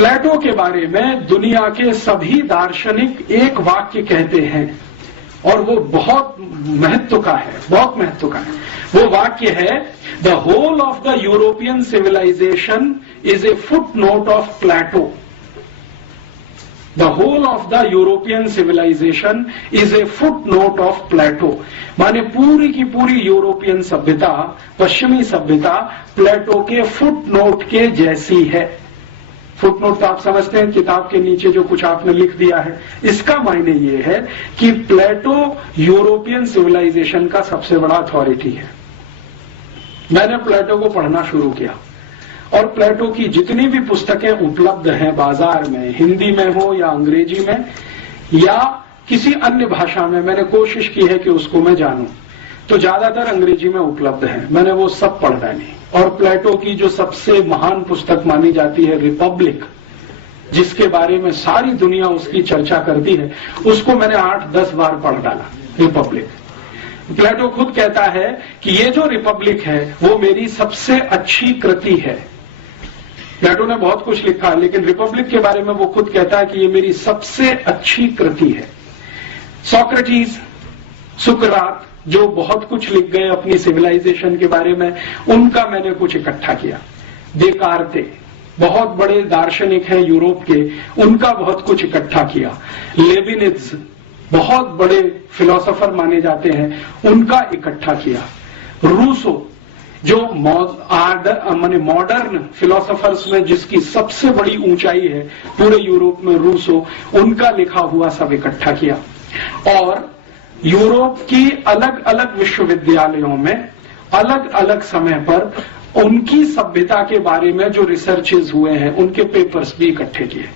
प्लेटो के बारे में दुनिया के सभी दार्शनिक एक वाक्य कहते हैं और वो बहुत महत्व का है, बहुत महत्व का है। वो वाक्य है, the whole of the European civilization is a footnote of Plato. The whole of the European civilization is a footnote of Plato. माने पूरी की पूरी यूरोपियन सभ्यता, पश्चिमी सभ्यता प्लेटो के फुट नोट के जैसी है। फुट नोट तो आप समझते हैं, किताब के नीचे जो कुछ आपने लिख दिया है। इसका मायने ये है कि प्लेटो यूरोपियन सिविलाइजेशन का सबसे बड़ा अथॉरिटी है। मैंने प्लेटो को पढ़ना शुरू किया और प्लेटो की जितनी भी पुस्तकें उपलब्ध हैं बाजार में, हिंदी में हो या अंग्रेजी में या किसी अन्य भाषा में, मैंने कोशिश की है कि उसको मैं जानूं, तो ज्यादातर अंग्रेजी में उपलब्ध है। मैंने वो सब पढ़ डाली और प्लेटो की जो सबसे महान पुस्तक मानी जाती है रिपब्लिक, जिसके बारे में सारी दुनिया उसकी चर्चा करती है, उसको मैंने 8-10 बार पढ़ डाला। रिपब्लिक, प्लेटो खुद कहता है कि ये जो रिपब्लिक है वो मेरी सबसे अच्छी कृति है। प्लेटो ने बहुत कुछ लिखा है, लेकिन रिपब्लिक के बारे में वो खुद कहता है कि ये मेरी सबसे अच्छी कृति है। सोक्रेटिस, सुकरात, जो बहुत कुछ लिख गए अपनी सिविलाइजेशन के बारे में, उनका मैंने कुछ इकट्ठा किया। देकार्ते, बहुत बड़े दार्शनिक हैं यूरोप के, उनका बहुत कुछ इकट्ठा किया। लेबिनिज, बहुत बड़े फिलोसोफर माने जाते हैं, उनका इकट्ठा किया। रूसो, जो माने मॉडर्न फिलोसोफर्स में जिसकी सबसे बड़ी ऊंचाई है पूरे यूरोप में, रूसो, उनका लिखा हुआ सब इकट्ठा किया। और यूरोप की अलग अलग विश्वविद्यालयों में अलग अलग समय पर उनकी सभ्यता के बारे में जो रिसर्चेज हुए हैं, उनके पेपर्स भी इकट्ठे किए।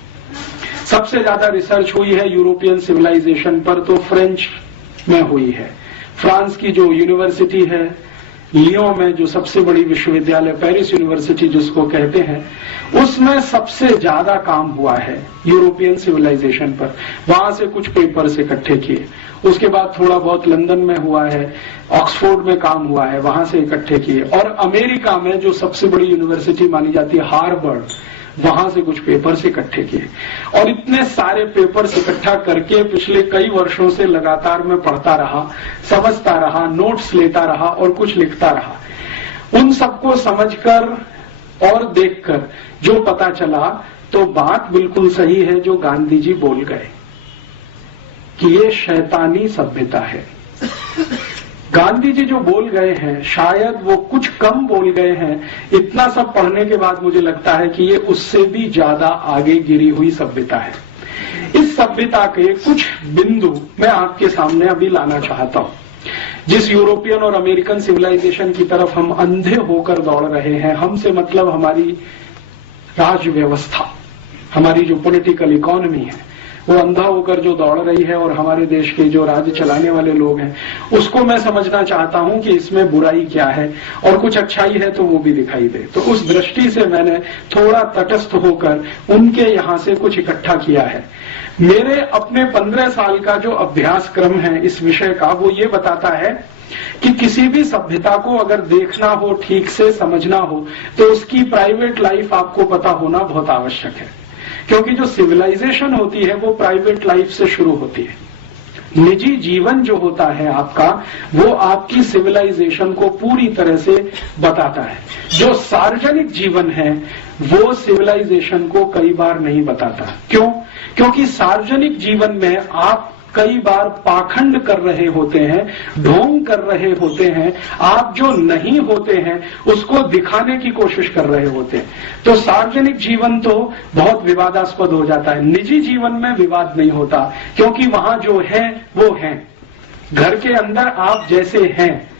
सबसे ज्यादा रिसर्च हुई है यूरोपियन सिविलाइजेशन पर, तो फ्रेंच में हुई है। फ्रांस की जो यूनिवर्सिटी है लियों में, जो सबसे बड़ी विश्वविद्यालय पेरिस यूनिवर्सिटी जिसको कहते हैं, उसमें सबसे ज्यादा काम हुआ है यूरोपियन सिविलाइजेशन पर। वहां से कुछ पेपर्स इकट्ठे किए। उसके बाद थोड़ा बहुत लंदन में हुआ है, ऑक्सफोर्ड में काम हुआ है, वहां से इकट्ठे किए। और अमेरिका में जो सबसे बड़ी यूनिवर्सिटी मानी जाती है हार्वर्ड, वहां से कुछ पेपर्स इकट्ठे किए। और इतने सारे पेपर्स इकट्ठा करके पिछले कई वर्षों से लगातार मैं पढ़ता रहा, समझता रहा, नोट्स लेता रहा और कुछ लिखता रहा। उन सबको समझकर और देखकर जो पता चला, तो बात बिल्कुल सही है जो गांधी जी बोल गए कि ये शैतानी सभ्यता है। गांधी जी जो बोल गए हैं, शायद वो कुछ कम बोल गए हैं। इतना सब पढ़ने के बाद मुझे लगता है कि ये उससे भी ज्यादा आगे गिरी हुई सभ्यता है। इस सभ्यता के कुछ बिंदु मैं आपके सामने अभी लाना चाहता हूं। जिस यूरोपियन और अमेरिकन सिविलाइजेशन की तरफ हम अंधे होकर दौड़ रहे हैं, हमसे मतलब हमारी राज व्यवस्था, हमारी जो पॉलिटिकल इकोनॉमी है, वो अंधा होकर जो दौड़ रही है, और हमारे देश के जो राज्य चलाने वाले लोग हैं, उसको मैं समझना चाहता हूं कि इसमें बुराई क्या है और कुछ अच्छाई है तो वो भी दिखाई दे। तो उस दृष्टि से मैंने थोड़ा तटस्थ होकर उनके यहां से कुछ इकट्ठा किया है। मेरे अपने 15 साल का जो अभ्यास क्रम है इस विषय का, वो ये बताता है कि किसी भी सभ्यता को अगर देखना हो, ठीक से समझना हो, तो उसकी प्राइवेट लाइफ आपको पता होना बहुत आवश्यक है। क्योंकि जो सिविलाइजेशन होती है वो प्राइवेट लाइफ से शुरू होती है। निजी जीवन जो होता है आपका, वो आपकी सिविलाइजेशन को पूरी तरह से बताता है। जो सार्वजनिक जीवन है वो सिविलाइजेशन को कई बार नहीं बताता। क्यों? क्योंकि सार्वजनिक जीवन में आप कई बार पाखंड कर रहे होते हैं, ढोंग कर रहे होते हैं, आप जो नहीं होते हैं उसको दिखाने की कोशिश कर रहे होते हैं। तो सार्वजनिक जीवन तो बहुत विवादास्पद हो जाता है। निजी जीवन में विवाद नहीं होता, क्योंकि वहां जो है वो है। घर के अंदर आप जैसे हैं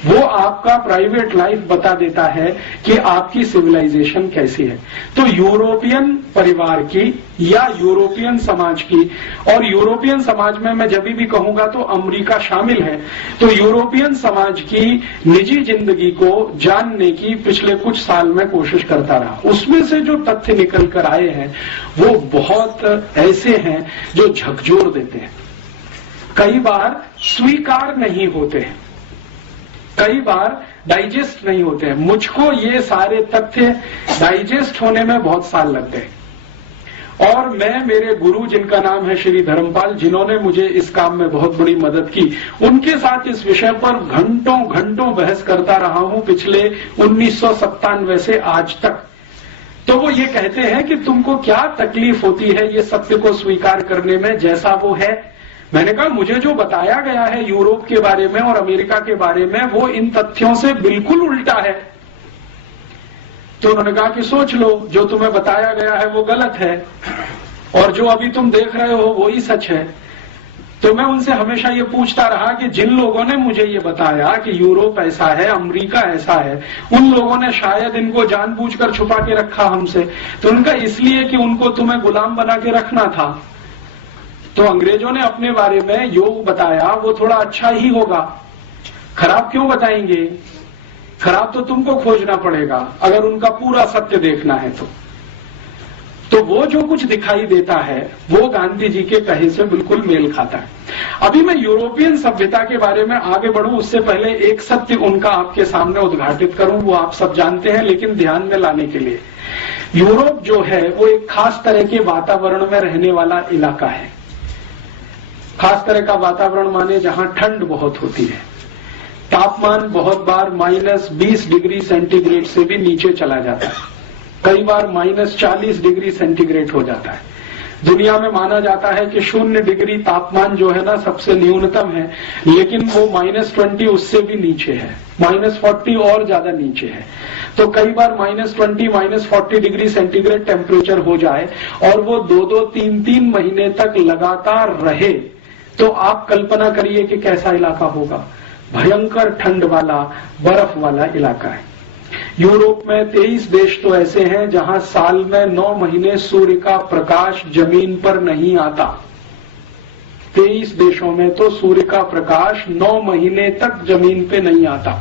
वो आपका प्राइवेट लाइफ बता देता है कि आपकी सिविलाइजेशन कैसी है। तो यूरोपियन परिवार की या यूरोपियन समाज की, और यूरोपियन समाज में मैं जब भी कहूंगा तो अमेरिका शामिल है, तो यूरोपियन समाज की निजी जिंदगी को जानने की पिछले कुछ साल में कोशिश करता रहा। उसमें से जो तथ्य निकल कर आए हैं वो बहुत ऐसे हैं जो झकझोर देते हैं, कई बार स्वीकार नहीं होते हैं, कई बार डाइजेस्ट नहीं होते हैं। मुझको ये सारे तथ्य डाइजेस्ट होने में बहुत साल लगते हैं। और मैं, मेरे गुरु जिनका नाम है श्री धर्मपाल, जिन्होंने मुझे इस काम में बहुत बड़ी मदद की, उनके साथ इस विषय पर घंटों घंटों बहस करता रहा हूं पिछले 1997 से आज तक। तो वो ये कहते हैं कि तुमको क्या तकलीफ होती है ये सत्य को स्वीकार करने में जैसा वो है। मैंने कहा मुझे जो बताया गया है यूरोप के बारे में और अमेरिका के बारे में वो इन तथ्यों से बिल्कुल उल्टा है। तो उन्होंने कहा कि सोच लो, जो तुम्हें बताया गया है वो गलत है और जो अभी तुम देख रहे हो वो ही सच है। तो मैं उनसे हमेशा ये पूछता रहा कि जिन लोगों ने मुझे ये बताया कि यूरोप ऐसा है, अमेरिका ऐसा है, उन लोगों ने शायद इनको जानबूझकर छुपा के रखा हमसे। तो उनका इसलिए कि उनको तुम्हें गुलाम बना के रखना था। तो अंग्रेजों ने अपने बारे में योग बताया वो थोड़ा अच्छा ही होगा, खराब क्यों बताएंगे? खराब तो तुमको खोजना पड़ेगा अगर उनका पूरा सत्य देखना है तो वो जो कुछ दिखाई देता है वो गांधी जी के कहे से बिल्कुल मेल खाता है। अभी मैं यूरोपियन सभ्यता के बारे में आगे बढ़ूं उससे पहले एक सत्य उनका आपके सामने उद्घाटित करूं। वो आप सब जानते हैं, लेकिन ध्यान में लाने के लिए, यूरोप जो है वो एक खास तरह के वातावरण में रहने वाला इलाका है। खास तरह का वातावरण माने जहां ठंड बहुत होती है, तापमान बहुत बार -20 डिग्री सेंटीग्रेड से भी नीचे चला जाता है, कई बार -40 डिग्री सेंटीग्रेड हो जाता है। दुनिया में माना जाता है कि 0 डिग्री तापमान जो है ना सबसे न्यूनतम है, लेकिन वो -20 उससे भी नीचे है, -40 और ज्यादा नीचे है। तो कई बार -20 -40 डिग्री सेंटीग्रेड टेम्परेचर हो जाए और वो 2-2 3-3 महीने तक लगातार रहे, तो आप कल्पना करिए कि कैसा इलाका होगा। भयंकर ठंड वाला, बर्फ वाला इलाका है। यूरोप में 23 देश तो ऐसे हैं जहां साल में 9 महीने सूर्य का प्रकाश जमीन पर नहीं आता। 23 देशों में तो सूर्य का प्रकाश 9 महीने तक जमीन पे नहीं आता।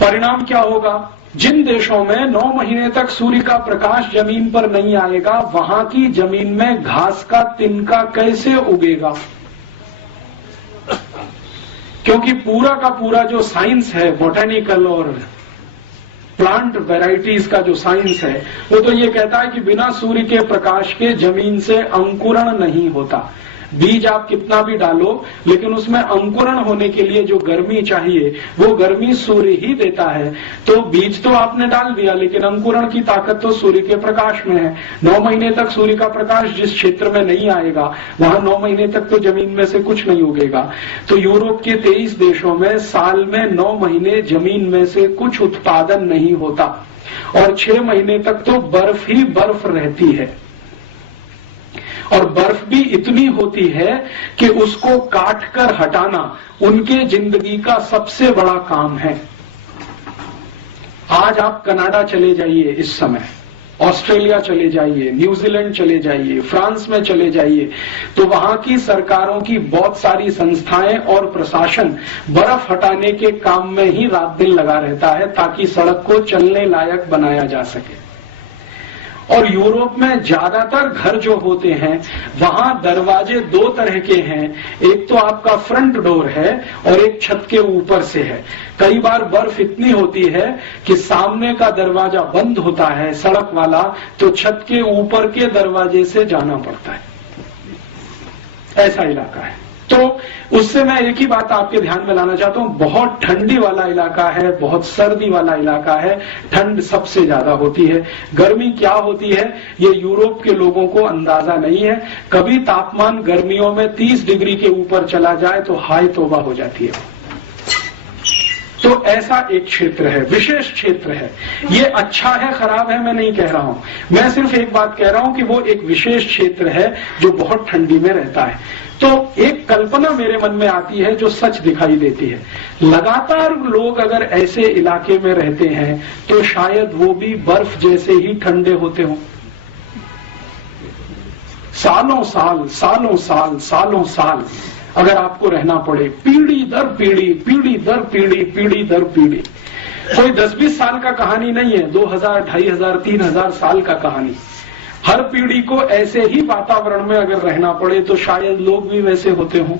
परिणाम क्या होगा? जिन देशों में 9 महीने तक सूर्य का प्रकाश जमीन पर नहीं आएगा, वहां की जमीन में घास का तिनका कैसे उगेगा? क्योंकि पूरा का पूरा जो साइंस है, बोटेनिकल और प्लांट वैरायटीज का जो साइंस है, वो तो ये कहता है कि बिना सूर्य के प्रकाश के जमीन से अंकुरण नहीं होता। बीज आप कितना भी डालो, लेकिन उसमें अंकुरण होने के लिए जो गर्मी चाहिए वो गर्मी सूर्य ही देता है। तो बीज तो आपने डाल दिया, लेकिन अंकुरण की ताकत तो सूर्य के प्रकाश में है। 9 महीने तक सूर्य का प्रकाश जिस क्षेत्र में नहीं आएगा, वहां 9 महीने तक तो जमीन में से कुछ नहीं उगेगा। तो यूरोप के 23 देशों में साल में 9 महीने जमीन में से कुछ उत्पादन नहीं होता और 6 महीने तक तो बर्फ ही बर्फ रहती है। और बर्फ भी इतनी होती है कि उसको काट कर हटाना उनके जिंदगी का सबसे बड़ा काम है। आज आप कनाडा चले जाइए, इस समय ऑस्ट्रेलिया चले जाइए, न्यूजीलैंड चले जाइए, फ्रांस में चले जाइए, तो वहां की सरकारों की बहुत सारी संस्थाएं और प्रशासन बर्फ हटाने के काम में ही रात दिन लगा रहता है ताकि सड़क को चलने लायक बनाया जा सके। और यूरोप में ज्यादातर घर जो होते हैं वहां दरवाजे 2 तरह के हैं। एक तो आपका फ्रंट डोर है और एक छत के ऊपर से है। कई बार बर्फ इतनी होती है कि सामने का दरवाजा बंद होता है सड़क वाला, तो छत के ऊपर के दरवाजे से जाना पड़ता है। ऐसा इलाका है। तो उससे मैं एक ही बात आपके ध्यान में लाना चाहता हूं, बहुत ठंडी वाला इलाका है, बहुत सर्दी वाला इलाका है, ठंड सबसे ज्यादा होती है। गर्मी क्या होती है ये यूरोप के लोगों को अंदाजा नहीं है। कभी तापमान गर्मियों में 30 डिग्री के ऊपर चला जाए तो हाय तौबा हो जाती है। तो ऐसा एक क्षेत्र है, विशेष क्षेत्र है। ये अच्छा है खराब है मैं नहीं कह रहा हूं, मैं सिर्फ एक बात कह रहा हूं कि वो एक विशेष क्षेत्र है जो बहुत ठंडी में रहता है। तो एक कल्पना मेरे मन में आती है जो सच दिखाई देती है। लगातार लोग अगर ऐसे इलाके में रहते हैं तो शायद वो भी बर्फ जैसे ही ठंडे होते हों। सालों साल सालों साल सालों साल अगर आपको रहना पड़े, पीढ़ी दर पीढ़ी, पीढ़ी दर पीढ़ी, पीढ़ी दर पीढ़ी, कोई 10-20 साल का कहानी नहीं है, 2000, 2500, 3000 साल का कहानी। हर पीढ़ी को ऐसे ही वातावरण में अगर रहना पड़े तो शायद लोग भी वैसे होते हों।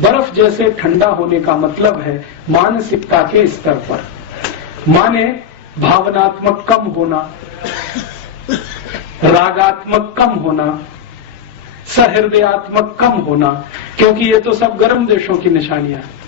बर्फ जैसे ठंडा होने का मतलब है मानसिकता के स्तर पर, माने भावनात्मक कम होना, रागात्मक कम होना, सहृदयात्मक कम होना, क्योंकि ये तो सब गर्म देशों की निशानियां हैं।